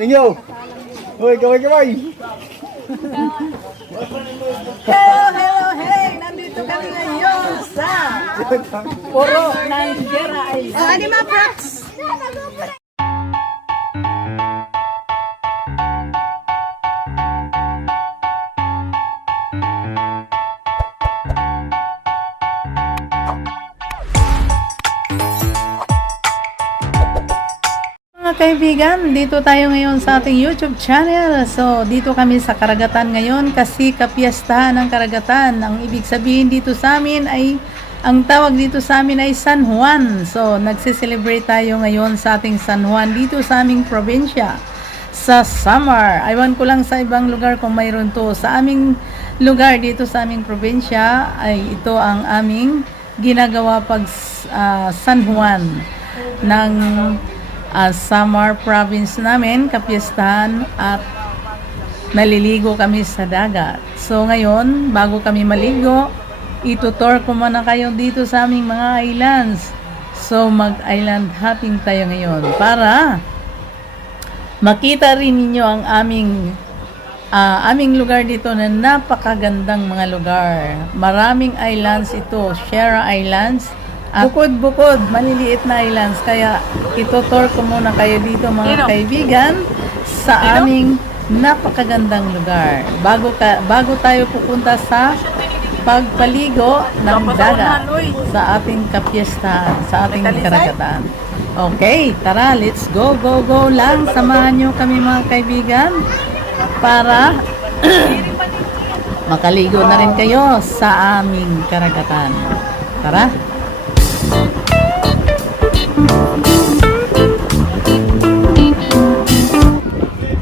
Ninyo! Hoy, kaway kaway! Hello, hello, hey! Nandito kami ngayon sa Puro ng Gera Island. Oh, ano mga kaibigan, dito tayo ngayon sa ating YouTube channel. So, dito kami sa Karagatan ngayon kasi kapiyastahan ng Karagatan. Ang ibig sabihin dito sa amin ay, ang tawag dito sa amin ay San Juan. So, nagsiselebrate tayo ngayon sa ating San Juan dito sa aming probinsya. Sa summer. Aywan ko lang sa ibang lugar kung mayroon to. Sa aming lugar dito sa aming probinsya ay ito ang aming ginagawa pag ah, San Juan ng uh, Samar province namin, kapistahan at naliligo kami sa dagat. So ngayon, bago kami maligo, itutor ko muna kayo dito sa aming mga islands. So mag-island hopping tayo ngayon para makita rin ninyo ang aming ah, aming lugar dito na napakagandang mga lugar. Maraming islands ito, Sierra Islands. Bukod-bukod, maliliit na islands. Kaya itutor ko muna kayo dito mga kaibigan sa aming napakagandang lugar. Bago, ka, bago tayo pupunta sa pagpaligo ng dagat sa ating kapiestahan, sa ating karagatan. Okay, tara, let's go, go, go lang. Samahan nyo kami mga kaibigan para makaligo na rin kayo sa aming karagatan. Tara!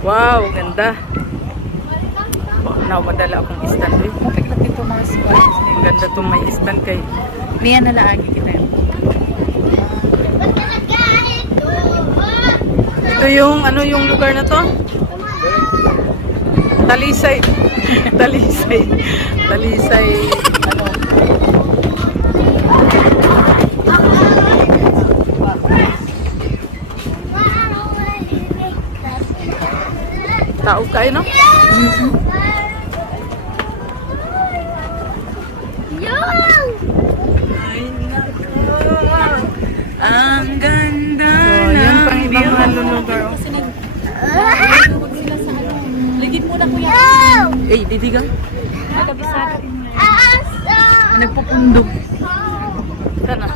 Wow, ganda. Oh, namadala akong stand eh. Kaglaki ito mga stand. Ang ganda itong may stand kay. Niyan na laagi kita yun. Ito yung, ano yung lugar na to? Talisay. Talisay. Talisay. Ano? Tao kayo, no? Ang ganda so, yan pang ibang mga lugar. Ligid mo na kuya. Eh, didigan. Kabisado. Nagpupundok. Kana.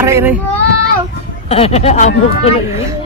Aray, aray. Amo ko na yun.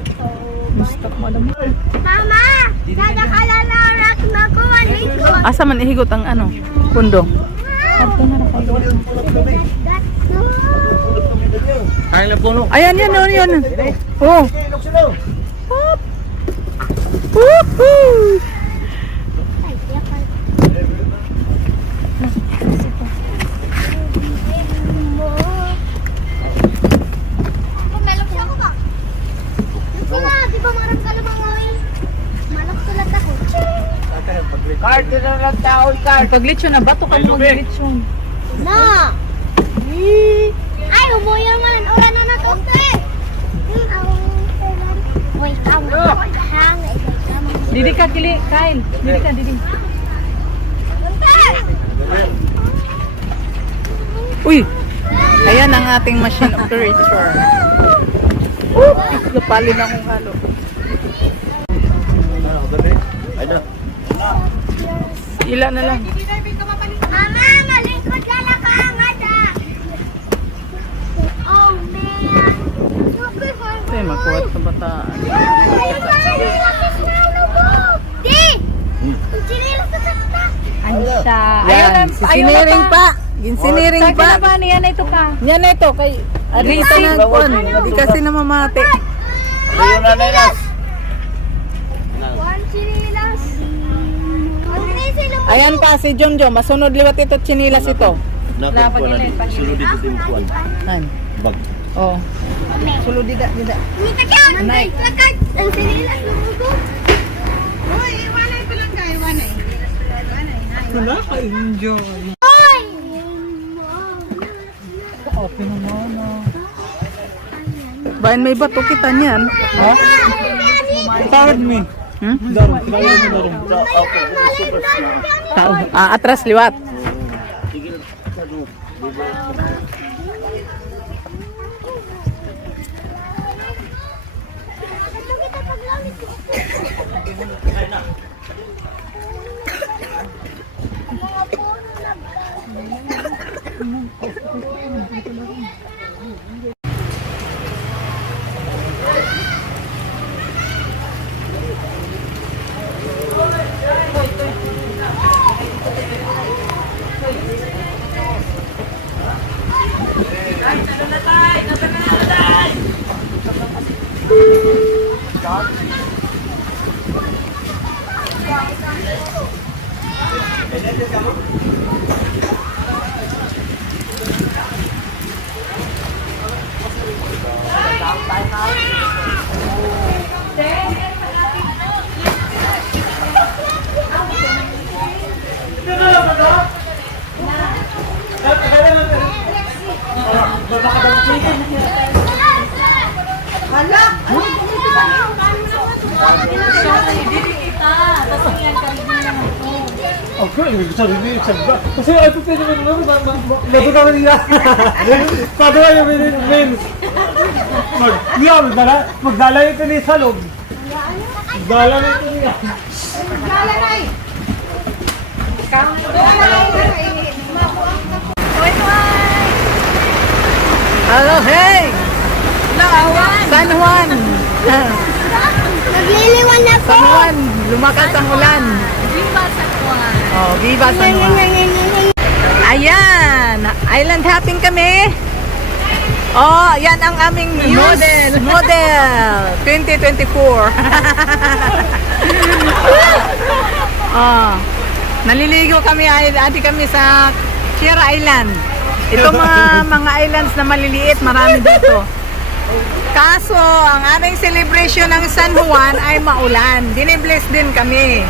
Gusto ko alam mo. Mama, nadakalarak na ko maliko. Asa man ihigot ang ano? Kundo. Parto na na puno. Ayan, yan, yun, yun. Oh. Hop. Woohoo! Pumelok siya ako ba? Ito na, di ba marang ka namang oil? Malak sulat ako. Card na lang tao, card. Pag lechon na, bato ka mo lechon. Na! Ay, umuyo man. Ora na na to. Uy. Hang. Didi ka, kili. Kyle. Didi ka, didi. Uy! Ayan ang ating machine operator. Oh, napalin akong halo. Ano? Ila na lang. Mama, malingkod na lang ka angada. Oh, man. Yung makuwat na bataan. Di! Ang sa. Ano siya? Yan, sisiniring pa. Ginsiniring Sa pa. pa niya na ito pa. Yan na ito. Kay, Arita na kon. Hindi kasi namamati. Ayun na na Ayan pa si Jonjo, masunod liwat ito chinilas ito. Napag ko na di. Sulod dito din kuan. Nan. Bag. Oh. Sulod dida dida. Ini kakak, Nay. ang sinilas ng buko. Wala ka enjoy. Oy! Okay naman. Bayan may bato kita niyan. Ha? Tawad mi. Hmm? Ah, atras liwat. Ano Okay, sarili, sarili. Kasi ay po pwede mo naman, lato ka kanina. Paano kayo men, men? Mag, niya, magdala, magdala ito ni Salog. Magdala na ito niya. Hello, hey! San Juan! Nagliliwan na po! San Juan! Lumakas ang ulan. Viva San Juan! Oh, Viva San Juan! Ayan! Island hopping kami. Oh, yan ang aming model. Model 2024. oh. Naliligo kami, ay- ati kami sa Sierra Island. Ito mga mga islands na maliliit, marami dito. Kaso, ang aming celebration ng San Juan ay maulan. Dinibless din kami.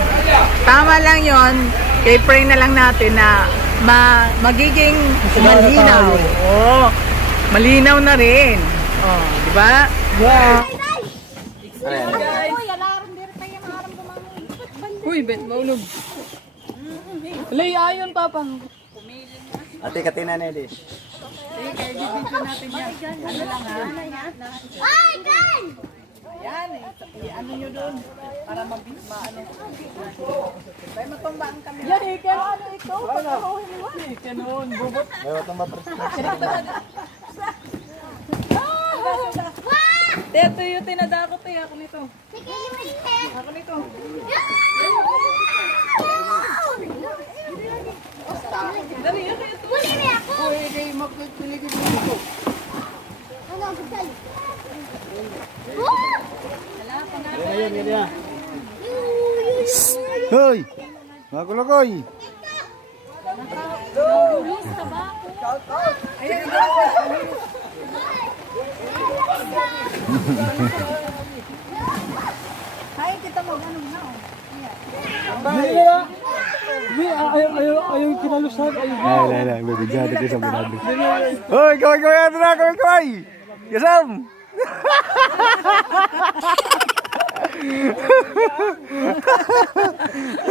Tama lang yon. Kay pray na lang natin na ma magiging malinaw. Oo. Malinaw na rin. Oh, di ba? Uy, bet, maulog. Lay, ayon, papang. Ate katina na di. Ay, gan! Yan eh. Ano nyo doon? Para mabis, maano. Kaya matumbaan kami. Yan, eh, kaya ano ito? Kanon, bubot. May tama pre. Ito yung tinadakot eh, ako nito. Sige, yung Ako nito. Dali, Muli na ako! Uy, mo Ano, gusto? Oh! Hoy! Magulakoy! Ay, kita mo, ano na. Ayaw, ayaw, ayaw kinalusan. Ayaw. Ay, ay, ay, may bidyado kayo sa binabi. Hoy, kaway, kaway, na, kaway, kaway! Yasam!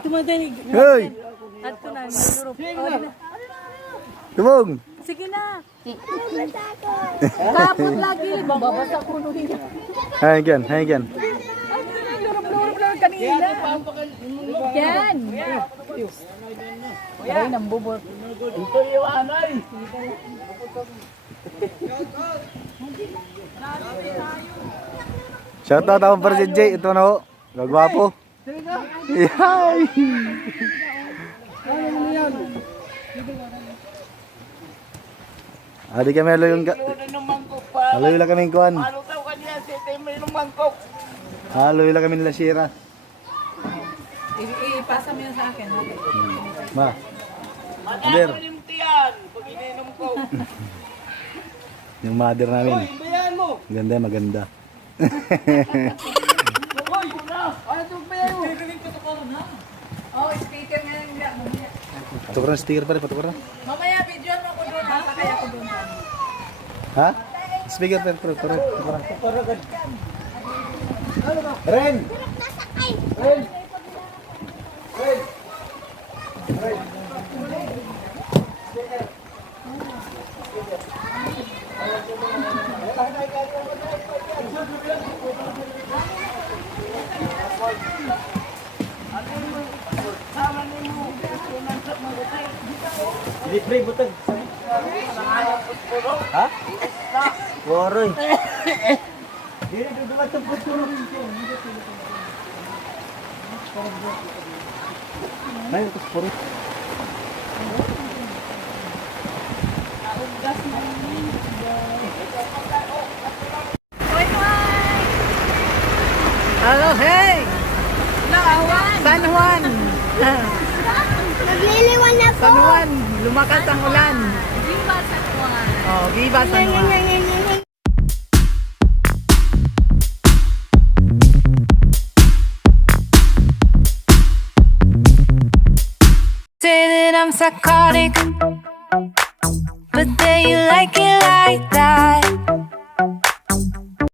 Tumadanig. Hoy! At ko na, nagdurop. Tumong! Sige na. Kapot lagi. Bababasa ko nung hiya. Hi again, hi again. Kanina. Yan. Ay, nambubot. Shout out ako para si Jay. Ito na ho. Gagwapo. Yay! Adi kami alo yung. Alo yung kami kuan. Halo yung kami nila Shira. Ipasa mo yun sa akin. Ma. Mother. yung mother namin. Ganda, maganda. Oh, sticker nga yung mamaya. Patukar na sticker pala, patukar na. Mamaya, video mo ko doon. Sakay ako doon. Ha? Speaker pala, patukar na. Patukar na. Ren! Libre butang. Ha? Boroy. Dili dudul at puturo. Nay, tos puro. Ang gas na ni. Hello, hey! San Juan! Nagliliwan na po. San Juan! Lumakas ang ulan. Viva San Juan. Oh, viva San Juan. Say that I'm psychotic.